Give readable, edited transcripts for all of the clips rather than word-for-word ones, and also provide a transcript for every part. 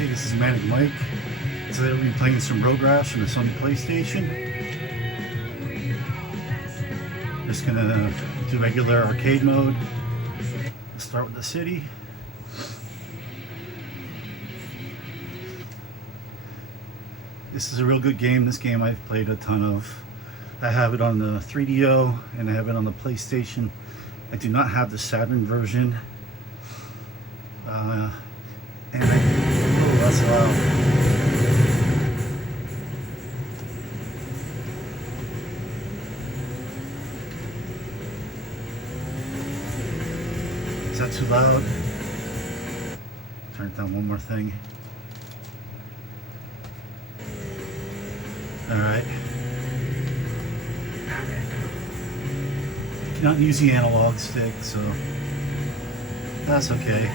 Hey, this is Manic Mike. Today we'll be playing some Road Rash on the Sony PlayStation. Just gonna do regular arcade mode. Let's start with the city. This is a real good game. This game I've played a ton of. I have it on the 3DO and I have it on the PlayStation. I do not have the Saturn version. And oh, that's loud. Is that too loud? Turn it down one more thing. Alright. Cannot use the analog stick, so that's okay.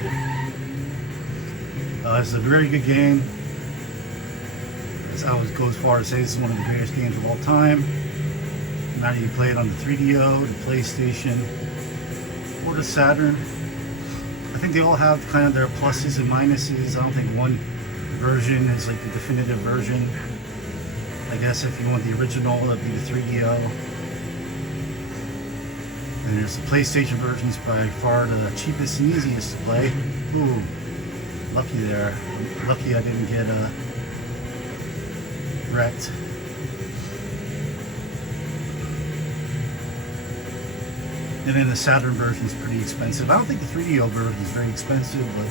It's a very good game. I would go as far as say this is one of the greatest games of all time. Now you play it on the 3DO, the PlayStation, or the Saturn. I think they all have kind of their pluses and minuses. I don't think one version is like the definitive version. I guess if you want the original, that'd be the 3DO. And there's the PlayStation versions, by far the cheapest and easiest to play. Ooh. Lucky there. Lucky I didn't get wrecked. And then the Saturn version is pretty expensive. I don't think the 3DO version is very expensive, but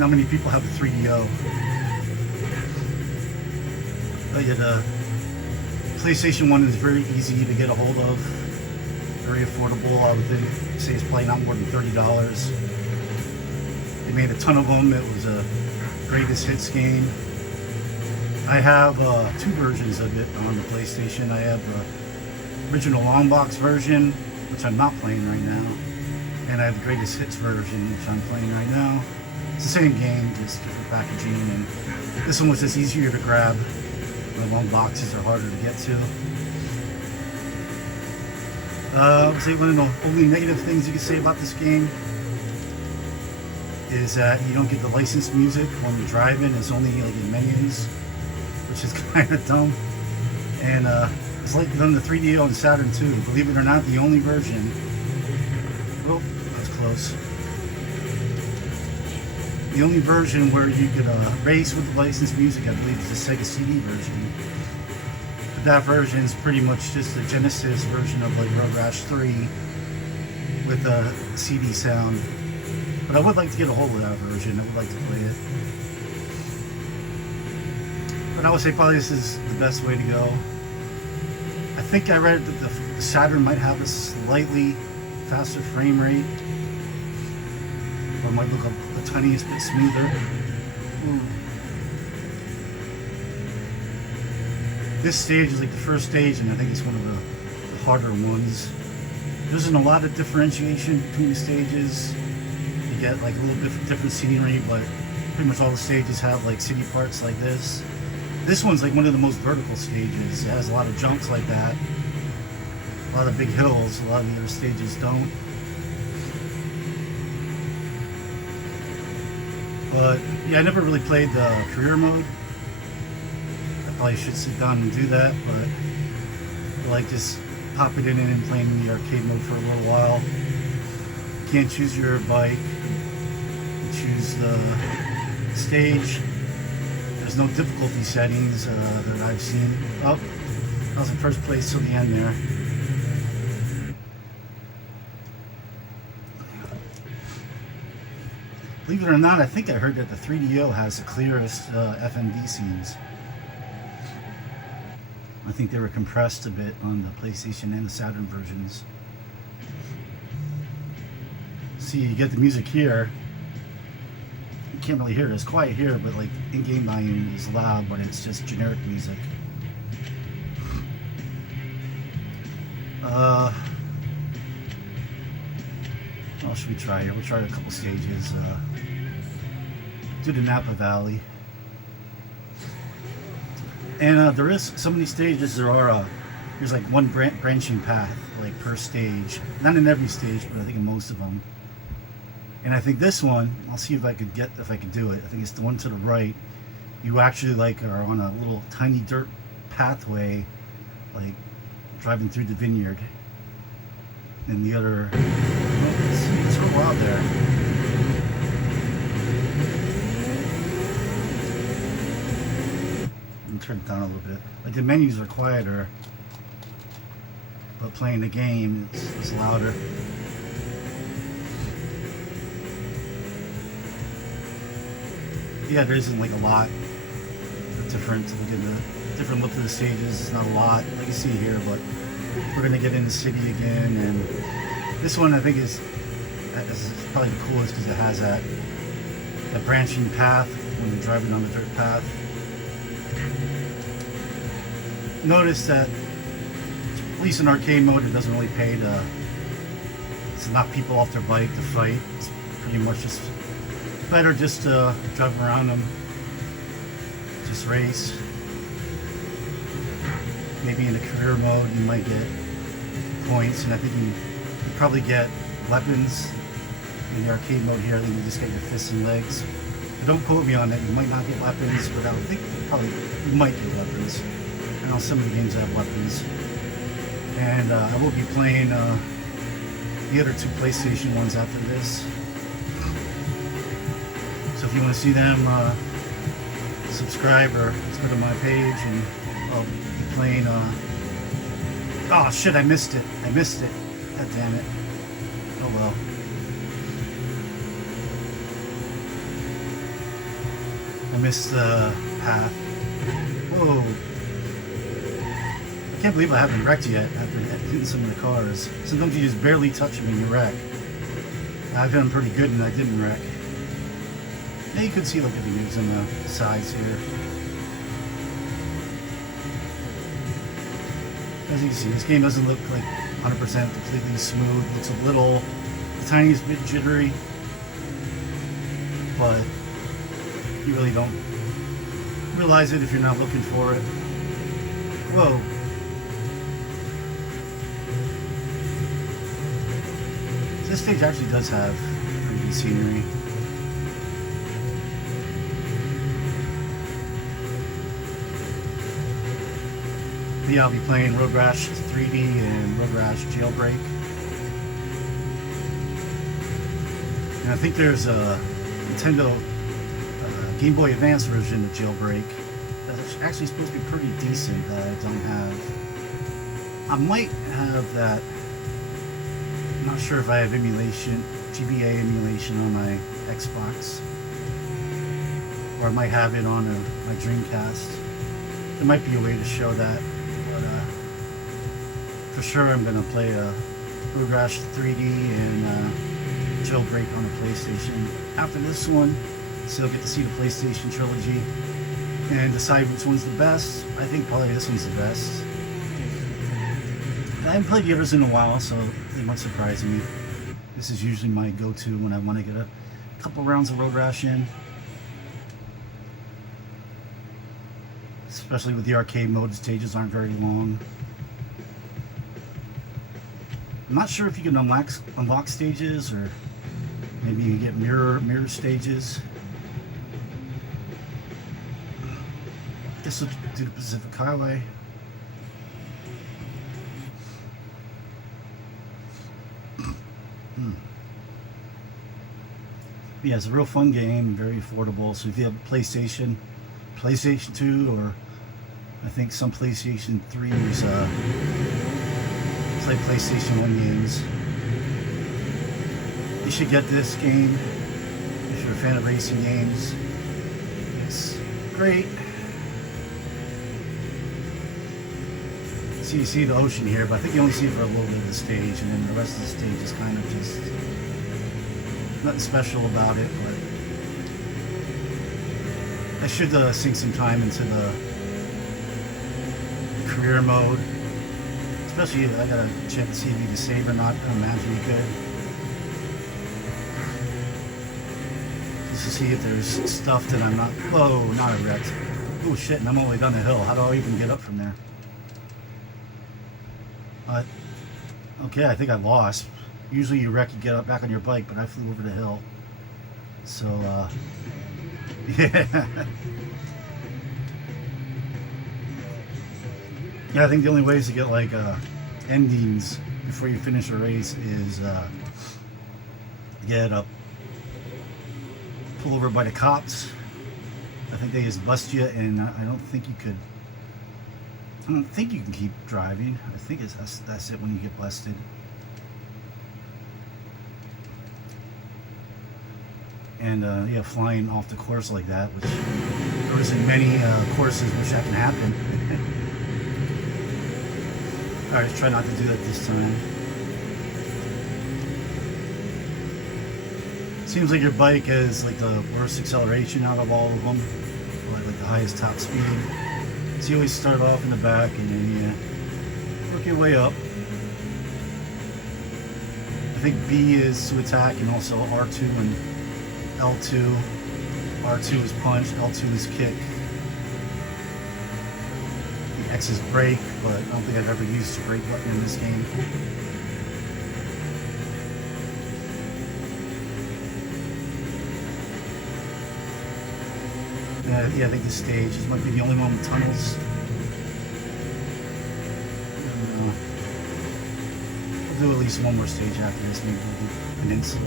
not many people have the 3DO. But yeah, the PlayStation 1 is very easy to get a hold of. Very affordable. I would say it's probably not more than $30. They made a ton of them. It was a greatest hits game. I have two versions of it on the PlayStation. I have the original long box version, which I'm not playing right now, and I have the greatest hits version, which I'm playing right now. It's the same game, just different packaging, and this one was just easier to grab. The long boxes are harder to get to. I would say one of the only negative things you can say about this game is that you don't get the licensed music when you're driving. It's only like in menus, which is kind of dumb. And it's like on the 3DO and Saturn too. Believe it or not, the only version. Oh, that's close. The only version where you could race with the licensed music, I believe, is the Sega CD version. But that version is pretty much just the Genesis version of like Road Rash 3 with the CD sound. But I would like to get a hold of that version. I would like to play it. But I would say probably this is the best way to go. I think I read that the Saturn might have a slightly faster frame rate. Or might look the tiniest bit smoother. Ooh. This stage is like the first stage, and I think it's one of the harder ones. There isn't a lot of differentiation between the stages. You get like a little bit different scenery, but pretty much all the stages have like city parts like this. This one's like one of the most vertical stages. It has a lot of jumps like that, a lot of big hills. A lot of the other stages don't. But yeah, I never really played the career mode. I probably should sit down and do that, but I like just popping it in and playing the arcade mode for a little while. You can't choose your bike. Choose the stage. There's no difficulty settings that I've seen. Oh, I was in first place till the end there. Believe it or not, I think I heard that the 3DO has the clearest FMV scenes. I think they were compressed a bit on the PlayStation and the Saturn versions. See, you get the music here. You can't really hear it. It's quiet here, but like in-game volume is loud, but it's just generic music. What should we try here? We'll try a couple stages. Do the Napa Valley. And there is so many stages. There's like one branching path like per stage. Not in every stage, but I think in most of them. And I think this one, I'll see if I could do it. I think it's the one to the right. you actually like are on a little tiny dirt pathway, like driving through the vineyard. And the other, it's so wild there. Let me turn it down a little bit. Like the menus are quieter, but playing the game it's louder. Yeah, there isn't like a lot different to look at the different look of the stages. It's not a lot like you see here, but we're gonna get in the city again, and this one I think is probably the coolest because it has that branching path when you're driving on the dirt path. Notice that at least in arcade mode, it doesn't really pay to knock people off their bike to fight. It's pretty much just better just to drive around them, just race. Maybe in a career mode you might get points, and I think you probably get weapons in the arcade mode here. I think you just get your fists and legs. But don't quote me on that. You might not get weapons, but I would think you might get weapons. I know some of the games have weapons. And I will be playing the other two PlayStation ones after this. So if you want to see them, subscribe or let's go to my page, and I'll be playing. Oh shit! I missed it. God damn it. Oh well. I missed the path. Whoa! I can't believe I haven't wrecked yet after hitting some of the cars. Sometimes you just barely touch them and you wreck. I've done pretty good and I didn't wreck. Yeah, you can see the videos on the sides here. As you can see, this game doesn't look like 100% completely smooth. It looks a little, the tiniest bit jittery, but you really don't realize it if you're not looking for it. Whoa. This stage actually does have pretty good scenery. Yeah, I'll be playing Road Rash 3D and Road Rash Jailbreak. And I think there's a Nintendo Game Boy Advance version of Jailbreak that's actually supposed to be pretty decent that I don't have. I might have that. I'm not sure if I have emulation, GBA emulation on my Xbox, or I might have it on my Dreamcast. There might be a way to show that. For sure I'm going to play Road Rash 3D and Jailbreak on the PlayStation after this one, so you'll get to see the PlayStation trilogy and decide which one's the best. I think probably this one's the best. I haven't played the others in a while, so they might surprise me. This is usually my go-to when I want to get a couple rounds of Road Rash in. Especially with the arcade mode, the stages aren't very long. I'm not sure if you can unlock stages, or maybe you get mirror stages. This will do the Pacific Highway. Yeah, it's a real fun game, very affordable. So if you have PlayStation 2, or I think some PlayStation 3s, it's like PlayStation 1 games. You should get this game if you're a fan of racing games. It's great. So you see the ocean here, but I think you only see it for a little bit of the stage, and then the rest of the stage is kind of just nothing special about it. But I should sink some time into the career mode. Especially, I gotta check to see if you can save or not. I imagine you could. Just to see if there's stuff that I'm not. Whoa, not a wreck. Oh shit, and I'm all the way down the hill. How do I even get up from there? Okay, I think I lost. Usually you wreck, you get up back on your bike, but I flew over the hill. So, yeah. Yeah, I think the only ways to get like endings before you finish a race is get pulled over by the cops. I think they just bust you, and I don't think you could. I don't think you can keep driving. I think that's it when you get busted. And yeah, flying off the course like that, which there isn't many courses which that can happen. All right, let's try not to do that this time. Seems like your bike has like the worst acceleration out of all of them, like the highest top speed. So you always start off in the back and then you work your way up. I think B is to attack, and also R2 and L2. R2 is punch, L2 is kick. The X is brake, but I don't think I've ever used the brake button in this game. Yeah, I think this stage might be the only one with tunnels. I'll do at least one more stage after this, maybe we'll do Peninsula.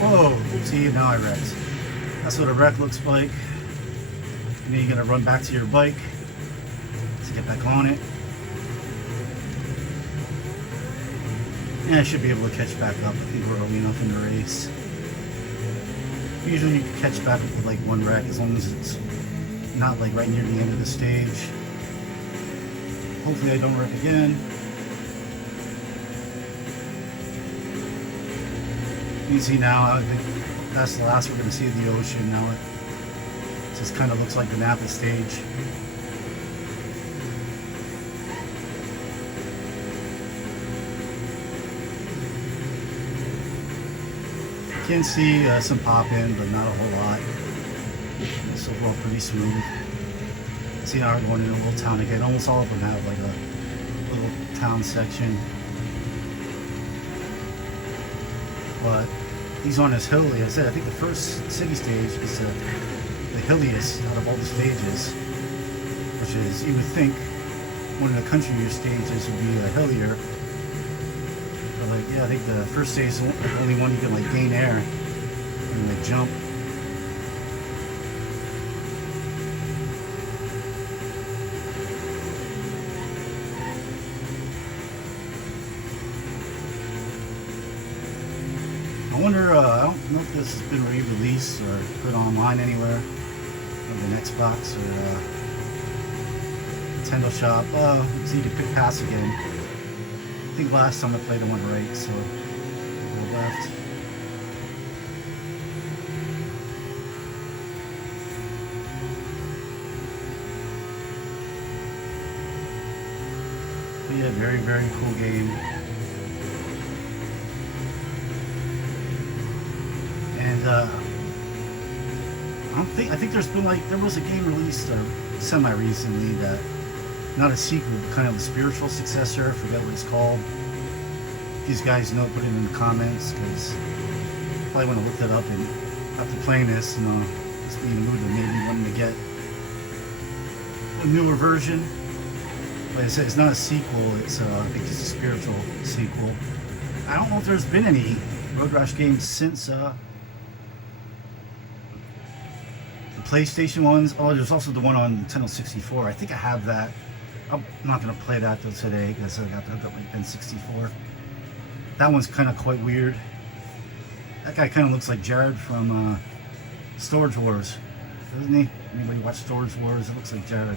Whoa, see, now I wrecked. That's what a wreck looks like. And then you're gonna run back to your bike to get back on it. And I should be able to catch back up. I think we're early enough in the race. Usually you can catch back up with like one wreck as long as it's not like right near the end of the stage. Hopefully I don't wreck again. You can see now, I think that's the last we're going to see of the ocean. Now it just kind of looks like the Napa stage. You can see some pop in, but not a whole lot. It's overall pretty smooth. See now we're going into a little town again. Almost all of them have like a little town section. But these aren't as hilly. I said I think the first city stage is the hilliest out of all the stages, which is, you would think one of the country stages would be hillier. But like, yeah, I think the first stage is the only one you can like gain air and like jump. I wonder, I don't know if this has been re-released or put online anywhere, on an Xbox or Nintendo shop. So you can pick pass again. I think last time I played I went right, so go left. But yeah, very, very cool game. And I think there's been like, there was a game released semi-recently that, not a sequel, but kind of a spiritual successor. I forget what it's called. These guys know, put it in the comments, because I probably want to look that up, and after playing this, you know, just be in the mood of maybe wanting to get a newer version. Like I said, it's not a sequel, it's I think it's a spiritual sequel. I don't know if there's been any Road Rash games since the PlayStation ones. Oh, there's also the one on Nintendo 64. I think I have that. I'm not going to play that though today because I got my N64. That one's kind of quite weird. That guy kind of looks like Jared from Storage Wars, doesn't he? Anybody watch Storage Wars? It looks like Jared.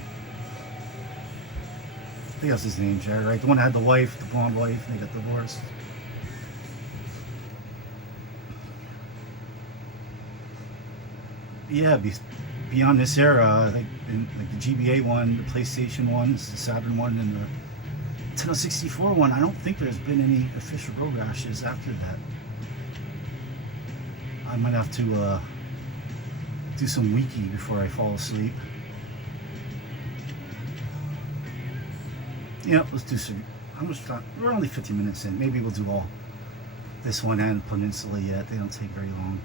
I think that's his name, Jared, right? The one that had the wife, the blonde wife, and they got divorced. Yeah, beyond this era, I think in, like the GBA one, the PlayStation ones, the Saturn one, and the Nintendo 64 one, I don't think there's been any official Road Rashes after that. I might have to do some wiki before I fall asleep. Yeah, let's do some. how much time? We're only 50 minutes in. Maybe we'll do all this one and Peninsula yet. They don't take very long.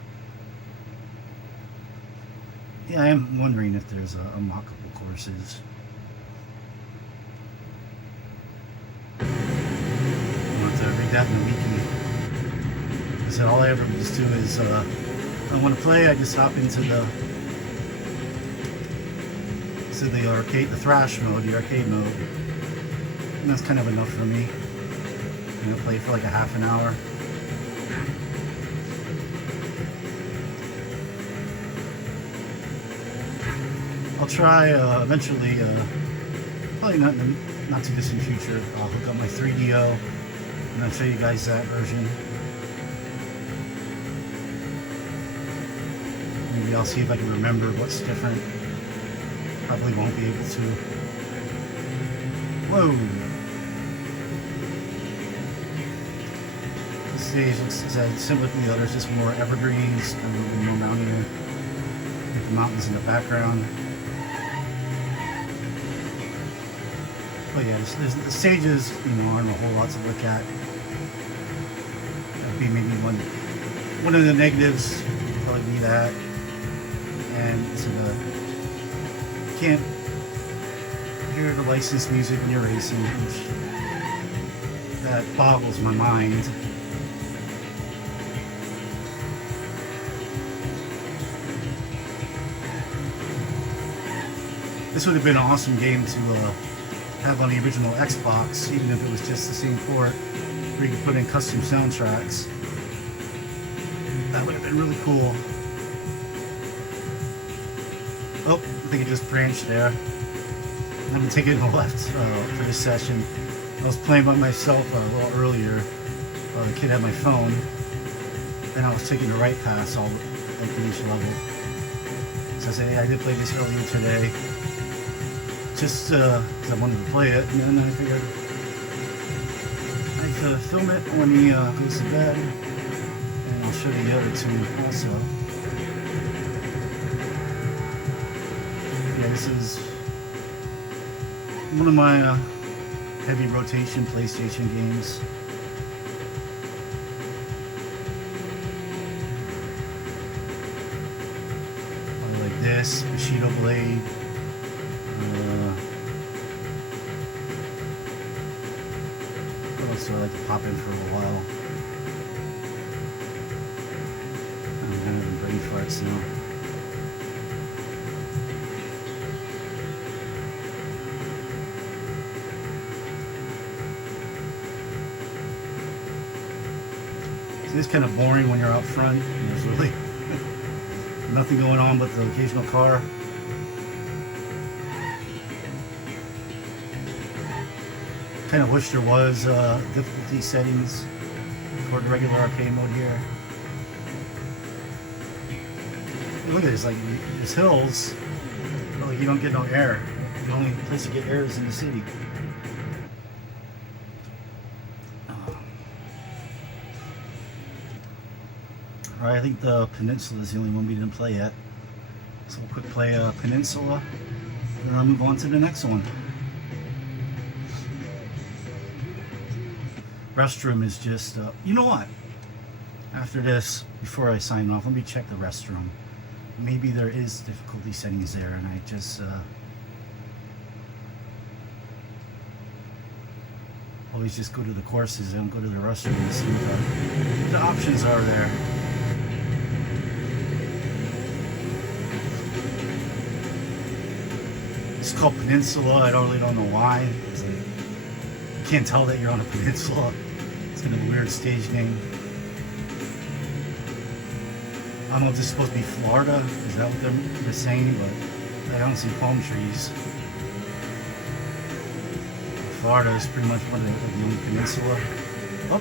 Yeah, I am wondering if there's unlockable courses. I'll have to read that in the wiki. I said all I ever just do is I want to play. I just hop into the arcade, the Thrash mode, the arcade mode, and that's kind of enough for me. I'm gonna play for like a half an hour. I'll try eventually, probably not in the not too distant future, I'll hook up my 3DO and I'll show you guys that version. Maybe I'll see if I can remember what's different. Probably won't be able to. Whoa! This stage looks similar to the others, just more evergreens, kind of a little more mountainy, with the mountains in the background. But yeah, the stages, you know, aren't a whole lot to look at. That'd be maybe one of the negatives. Would probably be that, and so you can't hear the licensed music when you're racing, which that boggles my mind. This would have been an awesome game to have on the original Xbox, even if it was just the same port, where you could put in custom soundtracks. That would have been really cool. Oh, I think it just branched there. I'm gonna take it in the left for this session. I was playing by myself a little earlier. The kid had my phone, and I was taking the right pass all like in each level. So I said, hey, I did play this earlier today, just because I wanted to play it, and then I figured I'd film it when he goes to bed, and I'll show you the other two also. Yeah, this is one of my heavy rotation PlayStation games. I like this, Bushido Blade. What else do I like to pop in for a while? I'm kind of in brain farts now. It's kind of boring when you're out front. There's really nothing going on but the occasional car. Kind of wish there was difficulty settings for the regular arcade mode here. Look at this, like there's hills, but like you don't get no air. The only place you get air is in the city. Alright, I think the Peninsula is the only one we didn't play yet. So we'll quick play Peninsula, and then I'll move on to the next one. Restroom is just, you know what? After this, before I sign off, let me check the restroom. Maybe there is difficulty settings there, and I just always just go to the courses and go to the restroom and see what the options are there. It's called Peninsula. I really don't know why. You can't tell that you're on a peninsula. It's kind of a weird stage name. I don't know if this is supposed to be Florida. Is that what they're saying? But I don't see palm trees. Florida is pretty much one of the only peninsula. Oh,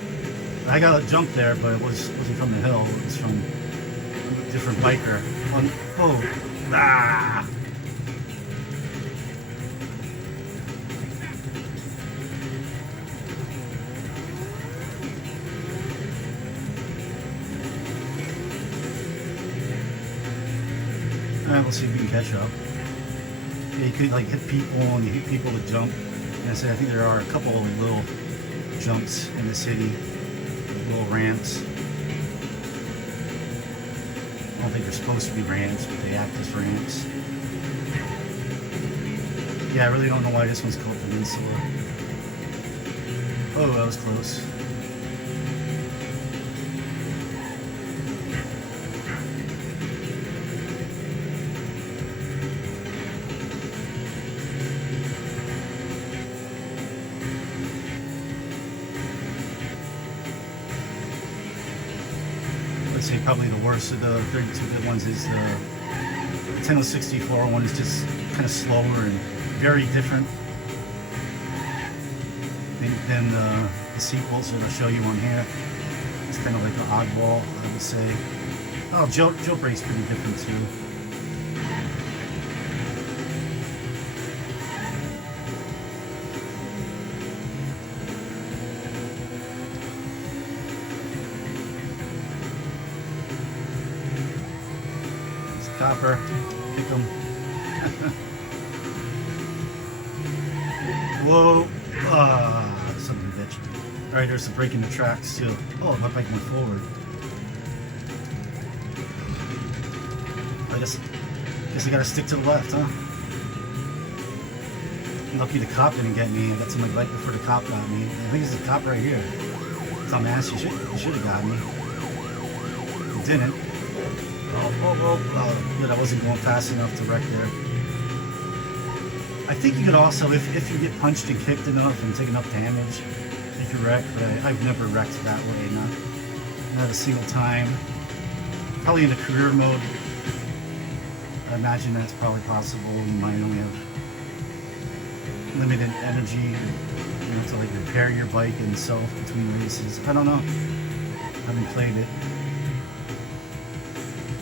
I got a jump there, but it wasn't from the hill. It was from a different biker. Oh, ah! Alright, we'll see if we can catch up. Yeah, you could like hit people and you hit people to jump. And I think there are a couple of little jumps in the city, little ramps. I don't think they're supposed to be ramps, but they act as ramps. Yeah, I really don't know why this one's called Peninsula. Oh, that was close. I'd say probably the worst of the 32-bit ones is the Nintendo 64 one is just kind of slower and very different than the sequels that I'll show you on here. It's kind of like an oddball, I would say. Oh, Jailbreak's pretty different too. It's a copper. Pick 'em. Whoa. Son of a bitch. Alright, there's a break in the tracks too. Oh, my bike went forward. I guess I gotta stick to the left, huh? Lucky the cop didn't get me. I got to my bike before the cop got me. I think it's the cop right here. Dumbass, you should have got me. You didn't. Oh, good, I wasn't going fast enough to wreck there. I think you could also, if you get punched and kicked enough and take enough damage, you can wreck, but I've never wrecked that way, not a single time. Probably in the career mode, I imagine that's probably possible. You might only have limited energy, to like repair your bike and self between races. I don't know. I haven't played it.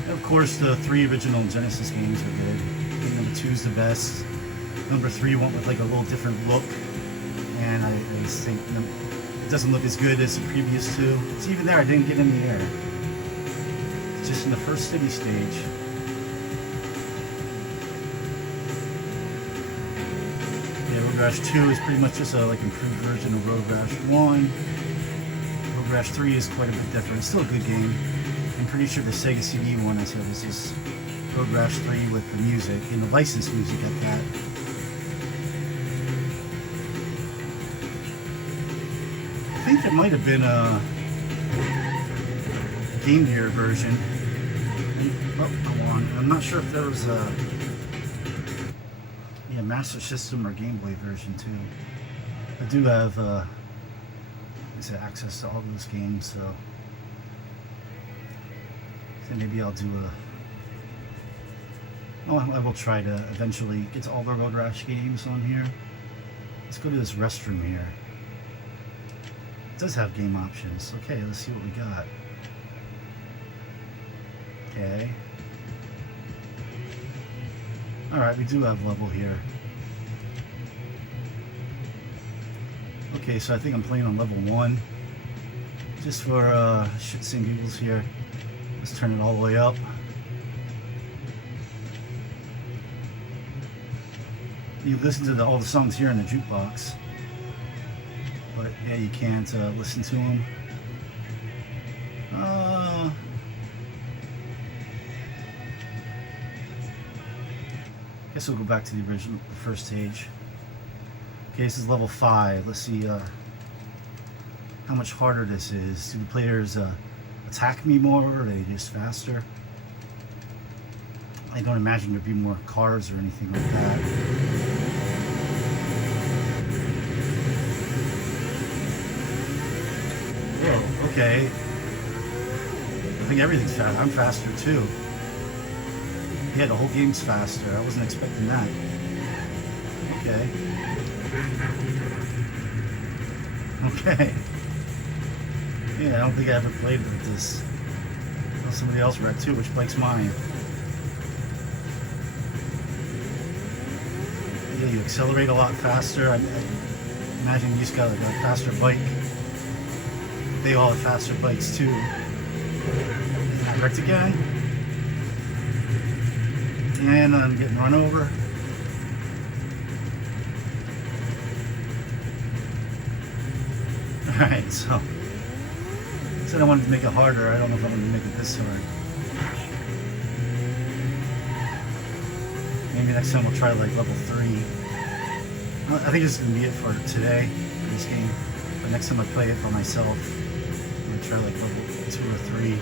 And of course, the 3 original Genesis games are good. I think number 2 is the best. Number 3 went with like a little different look, and I just think it doesn't look as good as the previous 2. It's even there, I didn't get in the air. It's just in the first city stage. Yeah, Road Rash 2 is pretty much just a like improved version of Road Rash 1. Road Rash 3 is quite a bit different. It's still a good game. I'm pretty sure the Sega CD one I said was just Road Rash 3 with the music, and the licensed music at that. I think there might have been a Game Gear version. Oh, go on. I'm not sure if there was a Master System or Game Boy version too. I do have access to all those games, so maybe I'll do I will try to eventually get to all the Road Rash games on here. Let's go to this restroom here. It does have game options. Okay, let's see what we got. Okay. Alright, we do have level here. Okay, so I think I'm playing on level 1. Just for shits and giggles here. Let's turn it all the way up. You listen to all the songs here in the jukebox. But yeah, you can't listen to them. Guess we'll go back to the first stage. Okay, this is level 5. Let's see how much harder this is. Do the players attack me more, or are they just faster? I don't imagine there'd be more cars or anything like that. Whoa, okay. I think everything's fast. I'm faster too. Yeah, the whole game's faster. I wasn't expecting that. Okay. Okay. Yeah, I don't think I ever played with this. Well, somebody else wrecked too, which bike's mine. Yeah, you accelerate a lot faster. I imagine you just got like a faster bike. They all have faster bikes too. And I wrecked again. And I'm getting run over. Alright, so said I wanted to make it harder. I don't know if I'm going to make it this hard. Maybe next time we'll try like level 3. I think this is going to be it for today, for this game. But next time I play it by myself, I'm going to try like level 2 or 3.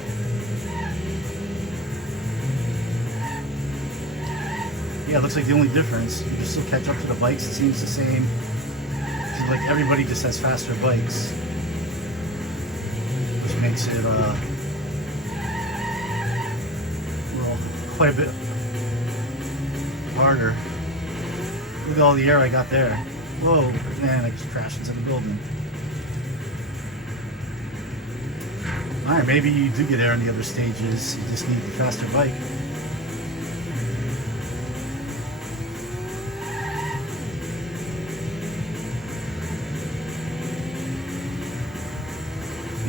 Yeah, it looks like the only difference, you can still catch up to the bikes. It seems the same. It seems like everybody just has faster bikes, which makes it well, quite a bit harder. Look at all the air I got there. Whoa, man, I just crashed into the building. Alright, maybe you do get air in the other stages. You just need the faster bike.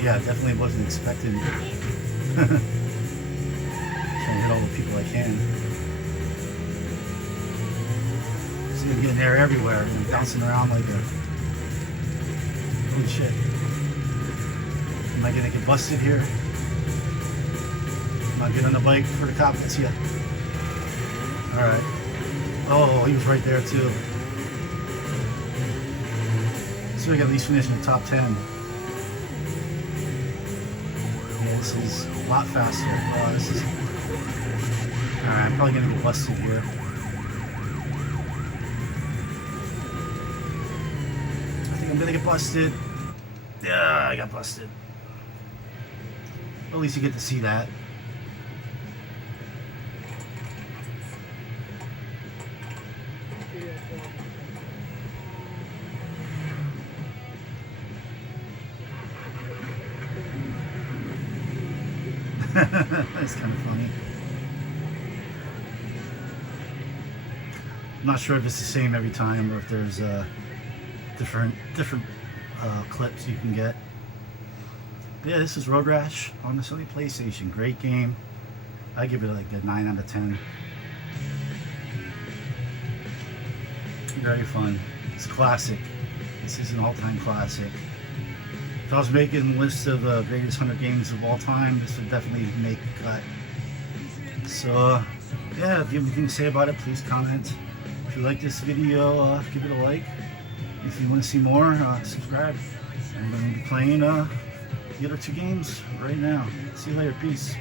Yeah, definitely wasn't expecting trying to hit all the people I can. See them getting air everywhere and bouncing around like a... Holy shit. Am I gonna get busted here? Am I get on the bike before the cop gets you? Alright. Oh, he was right there too. So we got at least finish in the top 10. This is a lot faster. Oh, this is... Alright, I'm probably gonna get busted here. I think I'm gonna get busted. Yeah, I got busted. At least you get to see that. That's kind of funny. I'm not sure if it's the same every time or if there's different clips you can get. But yeah, this is Road Rash on the Sony PlayStation. Great game. I give it like a 9 out of 10. Very fun. It's classic. This is an all-time classic. If I was making a list of the greatest 100 games of all time, this would definitely make a cut. So, yeah, if you have anything to say about it, please comment. If you like this video, give it a like. If you want to see more, subscribe. I'm going to be playing the other 2 games right now. See you later. Peace.